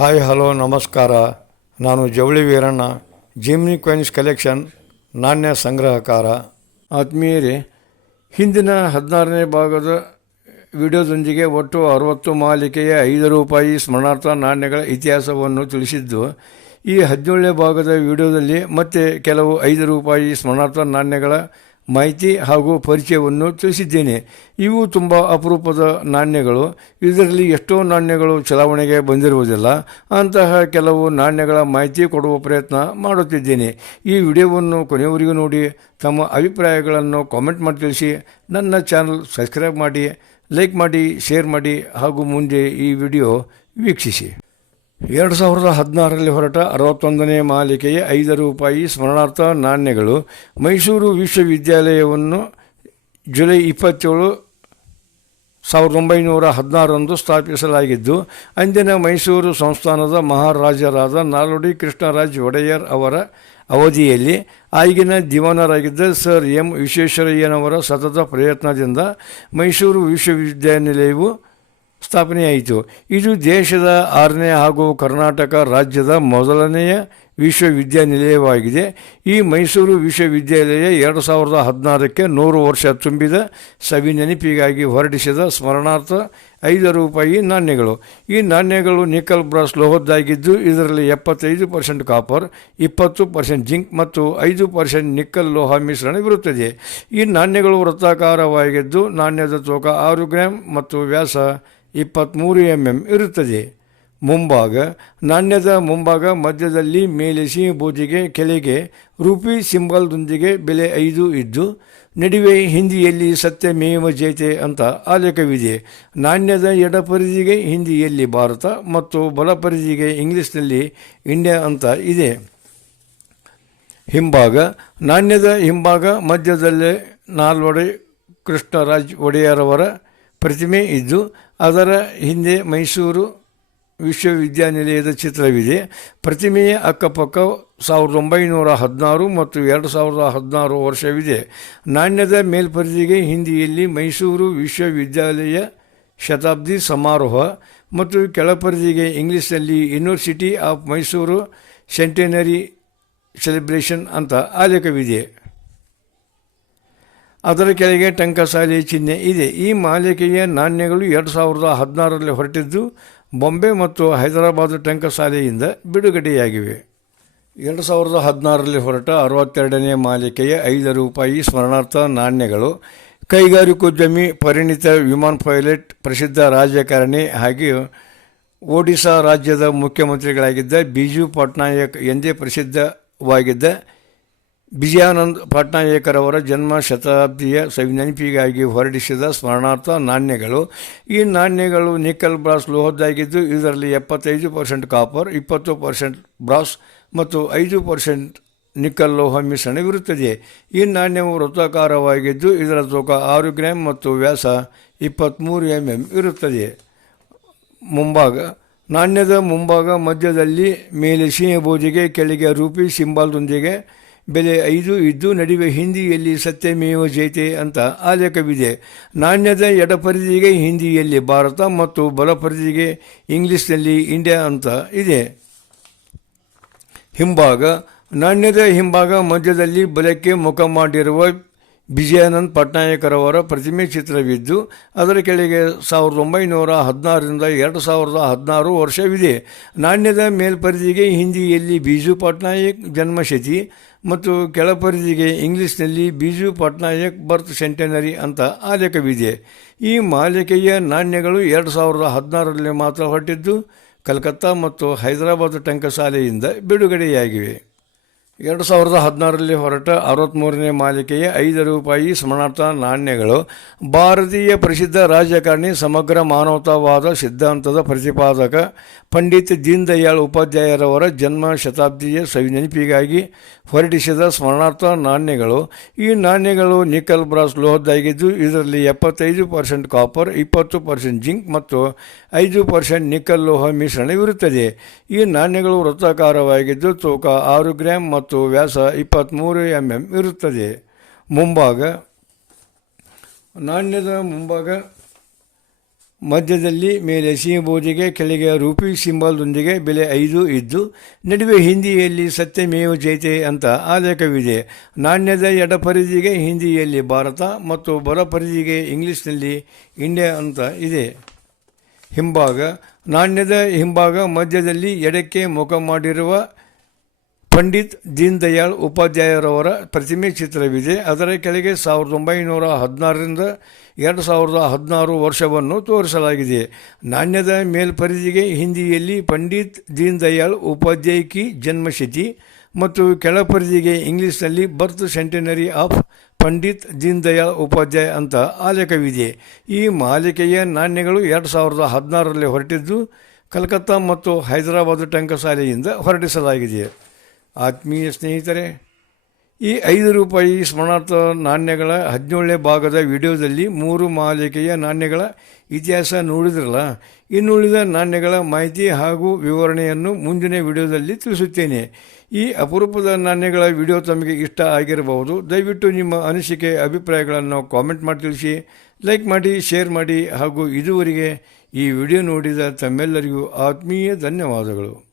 Hi, hello, ನಮಸ್ಕಾರ. ನಾನು ಜವಳಿ ವೀರಣ್ಣ. ಜಿಮ್ನಿ ಕ್ವೈನ್ಸ್ ಕಲೆಕ್ಷನ್ ನಾಣ್ಯ ಸಂಗ್ರಹಕಾರ. ಆತ್ಮೀಯರೇ, ಹಿಂದಿನ ಹದಿನಾರನೇ ಭಾಗದ ವಿಡಿಯೋದೊಂದಿಗೆ ಒಟ್ಟು ಅರವತ್ತು ಮಾಲಿಕೆಯ ಐದು ರೂಪಾಯಿ ಸ್ಮರಣಾರ್ಥ ನಾಣ್ಯಗಳ ಇತಿಹಾಸವನ್ನು ತಿಳಿಸಿದ್ದು, ಈ ಹದಿನೇಳನೇ ಭಾಗದ ವಿಡಿಯೋದಲ್ಲಿ ಮತ್ತೆ ಕೆಲವು ಐದು ರೂಪಾಯಿ ಸ್ಮರಣಾರ್ಥ ನಾಣ್ಯಗಳ ಮಾಹಿತಿ ಹಾಗೂ ಪರಿಚಯವನ್ನು ತಿಳಿಸಿದ್ದೇನೆ. ಇವು ತುಂಬ ಅಪರೂಪದ ನಾಣ್ಯಗಳು. ಇದರಲ್ಲಿ ಎಷ್ಟೋ ನಾಣ್ಯಗಳು ಚಲಾವಣೆಗೆ ಬಂದಿರುವುದಿಲ್ಲ. ಅಂತಹ ಕೆಲವು ನಾಣ್ಯಗಳ ಮಾಹಿತಿ ಕೊಡುವ ಪ್ರಯತ್ನ ಮಾಡುತ್ತಿದ್ದೇನೆ. ಈ ವಿಡಿಯೋವನ್ನು ಕೊನೆಯವರೆಗೂ ನೋಡಿ. ತಮ್ಮ ಅಭಿಪ್ರಾಯಗಳನ್ನು ಕಾಮೆಂಟ್ ಮಾಡಿ ತಿಳಿಸಿ. ನನ್ನ ಚಾನಲ್ ಸಬ್ಸ್ಕ್ರೈಬ್ ಮಾಡಿ, ಲೈಕ್ ಮಾಡಿ, ಶೇರ್ ಮಾಡಿ ಹಾಗೂ ಮುಂದೆ ಈ ವಿಡಿಯೋ ವೀಕ್ಷಿಸಿ. ಎರಡು ಸಾವಿರದ ಹದಿನಾರರಲ್ಲಿ ಹೊರಟ ಅರವತ್ತೊಂದನೇ ಮಾಲಿಕೆಯ ಐದು ರೂಪಾಯಿ ಸ್ಮರಣಾರ್ಥ ನಾಣ್ಯಗಳು. ಮೈಸೂರು ವಿಶ್ವವಿದ್ಯಾಲಯವನ್ನು ಜುಲೈ ಇಪ್ಪತ್ತೇಳು ಸಾವಿರದ ಒಂಬೈನೂರ ಹದಿನಾರರಂದು ಸ್ಥಾಪಿಸಲಾಗಿದ್ದು, ಅಂದಿನ ಮೈಸೂರು ಸಂಸ್ಥಾನದ ಮಹಾರಾಜರಾದ ನಾಲ್ವಡಿ ಕೃಷ್ಣರಾಜ್ ಒಡೆಯರ್ ಅವರ ಅವಧಿಯಲ್ಲಿ ಆಗಿನ ದಿವಾನರಾಗಿದ್ದ ಸರ್ ಎಂ ವಿಶ್ವೇಶ್ವರಯ್ಯನವರ ಸತತ ಪ್ರಯತ್ನದಿಂದ ಮೈಸೂರು ವಿಶ್ವವಿದ್ಯಾನಿಲಯವು ಸ್ಥಾಪನೆಯಾಯಿತು. ಇದು ದೇಶದ ಆರನೇ ಹಾಗೂ ಕರ್ನಾಟಕ ರಾಜ್ಯದ ಮೊದಲನೆಯ ವಿಶ್ವವಿದ್ಯಾನಿಲಯವಾಗಿದೆ. ಈ ಮೈಸೂರು ವಿಶ್ವವಿದ್ಯಾಲಯ ಎರಡು ಸಾವಿರದ ಹದಿನಾರಕ್ಕೆ ನೂರು ವರ್ಷ ತುಂಬಿದ ಸವಿ ನೆನಪಿಗಾಗಿ ಹೊರಡಿಸಿದ ಸ್ಮರಣಾರ್ಥ ಐದು ರೂಪಾಯಿ ನಾಣ್ಯಗಳು. ಈ ನಾಣ್ಯಗಳು ನಿಕಲ್ ಬ್ರಾಸ್ ಲೋಹದ್ದಾಗಿದ್ದು, ಇದರಲ್ಲಿ ಎಪ್ಪತ್ತೈದು ಪರ್ಸೆಂಟ್ ಕಾಪರ್, ಇಪ್ಪತ್ತು ಪರ್ಸೆಂಟ್ ಜಿಂಕ್ ಮತ್ತು ಐದು ಪರ್ಸೆಂಟ್ ನಿಕ್ಕಲ್ ಲೋಹ ಮಿಶ್ರಣವಿರುತ್ತದೆ ಈ ನಾಣ್ಯಗಳು ವೃತ್ತಾಕಾರವಾಗಿದ್ದು, ನಾಣ್ಯದ ತೂಕ ಆರು ಗ್ರಾಮ್ ಮತ್ತು ವ್ಯಾಸ ಇಪ್ಪತ್ತ್ಮೂರು ಎಂ ಎಂ ಇರುತ್ತದೆ. ಮುಂಭಾಗ, ನಾಣ್ಯದ ಮುಂಭಾಗ ಮಧ್ಯದಲ್ಲಿ ಮೇಲೆ ಸಿಹಿ ಬೂದಿಗೆ ಕೆಳಗೆ ರೂಪಿ ಸಿಂಬಲ್ದೊಂದಿಗೆ ಬೆಲೆ ಐದು ಇದ್ದು, ನಡುವೆ ಹಿಂದಿಯಲ್ಲಿ ಸತ್ಯಮೇವ ಜಯತೆ ಅಂತ ಆಲೇಖವಿದೆ. ನಾಣ್ಯದ ಎಡಪರಿಧಿಗೆ ಹಿಂದಿಯಲ್ಲಿ ಭಾರತ ಮತ್ತು ಬಲಪರಿಧಿಗೆ ಇಂಗ್ಲಿಷ್ನಲ್ಲಿ ಇಂಡಿಯಾ ಅಂತ ಇದೆ. ಹಿಂಭಾಗ, ನಾಣ್ಯದ ಹಿಂಭಾಗ ಮಧ್ಯದಲ್ಲೇ ನಾಲ್ವಡೆ ಕೃಷ್ಣರಾಜ್ ಒಡೆಯರವರ ಪ್ರತಿಮೆ ಇದ್ದು, ಅದರ ಹಿಂದೆ ಮೈಸೂರು ವಿಶ್ವವಿದ್ಯಾನಿಲಯದ ಚಿತ್ರವಿದೆ. ಪ್ರತಿಮೆಯ ಅಕ್ಕಪಕ್ಕ ಸಾವಿರದ ಒಂಬೈನೂರ ಹದಿನಾರು ಮತ್ತು ಎರಡು ಸಾವಿರದ ಹದಿನಾರು ವರ್ಷವಿದೆ. ನಾಣ್ಯದ ಮೇಲ್ಪರಿದಿಗೆ ಹಿಂದಿಯಲ್ಲಿ ಮೈಸೂರು ವಿಶ್ವವಿದ್ಯಾಲಯ ಶತಾಬ್ದಿ ಸಮಾರೋಹ ಮತ್ತು ಕೆಳಪರಿದಿಗೆ ಇಂಗ್ಲೀಷ್ನಲ್ಲಿ university of Mysore centenary celebration ಅಂತ ಆಲೇಖವಿದೆ. ಅದರ ಕೆಳಗೆ ಟಂಕಸಾಲೆ ಚಿಹ್ನೆ ಇದೆ. ಈ ಮಾಲಿಕೆಯ ನಾಣ್ಯಗಳು ಎರಡು ಸಾವಿರದ ಹದಿನಾರರಲ್ಲಿ ಹೊರಟಿದ್ದು ಬೊಂಬೆ ಮತ್ತು ಹೈದರಾಬಾದ್ ಟಂಕಸಾಲೆಯಿಂದ ಬಿಡುಗಡೆಯಾಗಿವೆ. ಎರಡು ಸಾವಿರದ ಹದಿನಾರರಲ್ಲಿ ಹೊರಟ ಅರವತ್ತೆರಡನೇ ಮಾಲಿಕೆಯ ಐದು ರೂಪಾಯಿ ಸ್ಮರಣಾರ್ಥ ನಾಣ್ಯಗಳು, ಕೈಗಾರಿಕೋದ್ಯಮಿ ಪರಿಣಿತ ವಿಮಾನ ಪೈಲಟ್ ಪ್ರಸಿದ್ಧ ರಾಜಕಾರಣಿ ಹಾಗೂ ಒಡಿಶಾ ರಾಜ್ಯದ ಮುಖ್ಯಮಂತ್ರಿಗಳಾಗಿದ್ದ ಬಿಜು ಪಟ್ನಾಯಕ್ ಎಂದೇ ಪ್ರಸಿದ್ಧವಾಗಿದ್ದ ವಿಜಯಾನಂದ್ ಪಟ್ನಾಯಕರವರ ಜನ್ಮ ಶತಾಬ್ದಿಯ ನೆನಪಿಗಾಗಿ ಹೊರಡಿಸಿದ ಸ್ಮರಣಾರ್ಥ ನಾಣ್ಯಗಳು. ಈ ನಾಣ್ಯಗಳು ನಿಕಲ್ ಬ್ರಾಸ್ ಲೋಹದ್ದಾಗಿದ್ದು, ಇದರಲ್ಲಿ ಎಪ್ಪತ್ತೈದು ಪರ್ಸೆಂಟ್ ಕಾಪರ್, ಇಪ್ಪತ್ತು ಪರ್ಸೆಂಟ್ ಬ್ರಾಸ್ ಮತ್ತು ಐದು ಪರ್ಸೆಂಟ್ ನಿಕ್ಕಲ್ ಲೋಹ ಮಿಶ್ರಣವಿರುತ್ತದೆ. ಈ ನಾಣ್ಯವು ವೃತ್ತಾಕಾರವಾಗಿದ್ದು, ಇದರ ತೂಕ ಆರು ಗ್ರಾಮ್ ಮತ್ತು ವ್ಯಾಸ ಇಪ್ಪತ್ತ್ಮೂರು ಎಂ ಎಂ ಇರುತ್ತದೆ. ಮುಂಭಾಗ. ನಾಣ್ಯದ ಮುಂಭಾಗ ಮಧ್ಯದಲ್ಲಿ ಮೇಲೆ ಸಿಂಹ ಬೂದಿಗೆ ಕೆಳಗೆ ರೂಪಿ ಸಿಂಬಲ್ದೊಂದಿಗೆ ಬೆಲೆ ಐದು ಇದ್ದು ನಡುವೆ ಹಿಂದಿಯಲ್ಲಿ ಸತ್ಯಮೇವ ಜಯತೆ ಅಂತ ಆಲೇಖವಿದೆ. ನಾಣ್ಯದ ಎಡಪರಿಧಿಗೆ ಹಿಂದಿಯಲ್ಲಿ ಭಾರತ ಮತ್ತು ಬಲಪರಿಧಿಗೆ ಇಂಗ್ಲಿಷ್ನಲ್ಲಿ ಇಂಡಿಯಾ ಅಂತ ಇದೆ. ಹಿಂಭಾಗ, ನಾಣ್ಯದ ಹಿಂಭಾಗ ಮಧ್ಯದಲ್ಲಿ ಬಲಕ್ಕೆ ಮುಖ ಮಾಡಿರುವ ವಿಜಯಾನಂದ್ ಪಟ್ನಾಯಕರವರ ಪ್ರತಿಮೆ ಚಿತ್ರವಿದ್ದು, ಅದರ ಕೆಳಗೆ ಸಾವಿರದ ಒಂಬೈನೂರ ಹದಿನಾರರಿಂದ ಎರಡು ಸಾವಿರದ ಹದಿನಾರು ವರ್ಷವಿದೆ. ನಾಣ್ಯದ ಮೇಲ್ಪರಿಧಿಗೆ ಹಿಂದಿಯಲ್ಲಿ ಬಿಜು ಪಟ್ನಾಯಕ್ ಜನ್ಮಶತಿ ಮತ್ತು ಕೆಳಪರಿಧಿಗೆ ಇಂಗ್ಲೀಷ್ನಲ್ಲಿ ಬಿಜು ಪಟ್ನಾಯಕ್ ಬರ್ತ್ ಸೆಂಟೆನರಿ ಅಂತ ಆಲೇಖವಿದೆ. ಈ ಮಾಲಿಕೆಯ ನಾಣ್ಯಗಳು ಎರಡು ಸಾವಿರದ ಹದಿನಾರರಲ್ಲಿ ಮಾತ್ರ ಹೊರಟಿದ್ದು, ಕಲ್ಕತ್ತಾ ಮತ್ತು ಹೈದರಾಬಾದ್ ಟಂಕಸಾಲೆಯಿಂದ ಬಿಡುಗಡೆಯಾಗಿವೆ. ಎರಡು ಸಾವಿರದ ಹದಿನಾರರಲ್ಲಿ ಹೊರಟ ಅರವತ್ತ್ಮೂರನೇ ಮಾಲಿಕೆಯ ಐದು ರೂಪಾಯಿ ಸ್ಮರಣಾರ್ಥ ನಾಣ್ಯಗಳು ಭಾರತೀಯ ಪ್ರಸಿದ್ಧ ರಾಜಕಾರಣಿ ಸಮಗ್ರ ಮಾನವತಾವಾದ ಸಿದ್ಧಾಂತದ ಪ್ರತಿಪಾದಕ ಪಂಡಿತ್ ದೀನ್ ದಯಾಳ್ ಉಪಾಧ್ಯಾಯರವರ ಜನ್ಮ ಶತಾಬ್ದಿಯ ನೆನಪಿಗಾಗಿ ಹೊರಡಿಸಿದ ಸ್ಮರಣಾರ್ಥ ನಾಣ್ಯಗಳು. ಈ ನಾಣ್ಯಗಳು ನಿಕಲ್ ಬ್ರಾಸ್ ಲೋಹದ್ದಾಗಿದ್ದು, ಇದರಲ್ಲಿ ಎಪ್ಪತ್ತೈದು ಪರ್ಸೆಂಟ್ ಕಾಪರ್, ಇಪ್ಪತ್ತು ಪರ್ಸೆಂಟ್ ಜಿಂಕ್ ಮತ್ತು ಐದು ಪರ್ಸೆಂಟ್ ನಿಕಲ್ ಲೋಹ ಮಿಶ್ರಣವಿರುತ್ತದೆ ಈ ನಾಣ್ಯಗಳು ವೃತ್ತಾಕಾರವಾಗಿದ್ದು, ತೂಕ ಆರು ಗ್ರಾಮ್ ಮತ್ತು ವ್ಯಾಸ ಇಪ್ಪತ್ತ್ಮೂರು ಎಂ ಎಂ ಇರುತ್ತದೆ. ಮುಂಭಾಗ, ನಾಣ್ಯದ ಮುಂಭಾಗ, ಮಧ್ಯದಲ್ಲಿ ಮೇಲೆ ಸಿಂಹ ಬೋಧಿಗೆ ಕೆಳಗೆ ರೂಪಿ ಸಿಂಬಲ್ದೊಂದಿಗೆ ಬೆಲೆ ಐದು ಇದ್ದು, ನಡುವೆ ಹಿಂದಿಯಲ್ಲಿ ಸತ್ಯಮೇವ ಜೈತೆ ಅಂತ ಆಲೇಖವಿದೆ. ನಾಣ್ಯದ ಎಡಪರಿಧಿಗೆ ಹಿಂದಿಯಲ್ಲಿ ಭಾರತ ಮತ್ತು ಬಲಪರಿಧಿಗೆ ಇಂಗ್ಲೀಷ್ನಲ್ಲಿ ಇಂಡಿಯಾ ಅಂತ ಇದೆ. ಹಿಂಭಾಗ, ನಾಣ್ಯದ ಹಿಂಭಾಗ ಮಧ್ಯದಲ್ಲಿ ಎಡಕ್ಕೆ ಮುಖ ಮಾಡಿರುವ ಪಂಡಿತ್ ದೀನ್ ದಯಾಳ್ ಉಪಾಧ್ಯಾಯರವರ ಪ್ರತಿಮೆ ಚಿತ್ರವಿದೆ. ಅದರ ಕೆಳಗೆ ಸಾವಿರದ ಒಂಬೈನೂರ ಹದಿನಾರರಿಂದ ಎರಡು ಸಾವಿರದ ಹದಿನಾರು ವರ್ಷವನ್ನು ತೋರಿಸಲಾಗಿದೆ. ನಾಣ್ಯದ ಮೇಲ್ಪರಿಧಿಗೆ ಹಿಂದಿಯಲ್ಲಿ ಪಂಡಿತ್ ದೀನ್ ದಯಾಳ್ ಉಪಾಧ್ಯಾಯ ಕಿ ಜನ್ಮಶತಿ ಮತ್ತು ಕೆಳಪರಿಧಿಗೆ ಇಂಗ್ಲಿಷ್ನಲ್ಲಿ birth centenary of Pandit Deen Dayal Upadhyaya ಅಂತ ಆಲೇಖವಿದೆ. ಈ ಮಾಲಿಕೆಯ ನಾಣ್ಯಗಳು ಎರಡು ಸಾವಿರದ ಹದಿನಾರರಲ್ಲಿ ಹೊರಟಿದ್ದು ಕಲ್ಕತ್ತಾ ಮತ್ತು ಹೈದರಾಬಾದ್ ಟಂಕಸಾಲೆಯಿಂದ ಹೊರಡಿಸಲಾಗಿದೆ. ಆತ್ಮೀಯ ಸ್ನೇಹಿತರೆ, ಈ ಐದು ರೂಪಾಯಿ ಸ್ಮರಣಾರ್ಥ ನಾಣ್ಯಗಳ ಹದಿನೇಳನೇ ಭಾಗದ ವಿಡಿಯೋದಲ್ಲಿ ಮೂರು ಮಾಲಿಕೆಯ ನಾಣ್ಯಗಳ ಇತಿಹಾಸ ನೋಡಿದ್ರಲ್ಲ, ಇನ್ನುಳಿದ ನಾಣ್ಯಗಳ ಮಾಹಿತಿ ಹಾಗೂ ವಿವರಣೆಯನ್ನು ಮುಂದಿನ ವಿಡಿಯೋದಲ್ಲಿ ತಿಳಿಸುತ್ತೇನೆ. ಈ ಅಪರೂಪದ ನಾಣ್ಯಗಳ ವಿಡಿಯೋ ತಮಗೆ ಇಷ್ಟ ಆಗಿರಬಹುದು, ದಯವಿಟ್ಟು ನಿಮ್ಮ ಅನಿಸಿಕೆ, ಅಭಿಪ್ರಾಯಗಳನ್ನು ಕಾಮೆಂಟ್ ಮಾಡಿ ತಿಳಿಸಿ, ಲೈಕ್ ಮಾಡಿ, ಶೇರ್ ಮಾಡಿ ಹಾಗೂ ಇದುವರೆಗೆ ಈ ವಿಡಿಯೋ ನೋಡಿದ ತಮ್ಮೆಲ್ಲರಿಗೂ ಆತ್ಮೀಯ ಧನ್ಯವಾದಗಳು.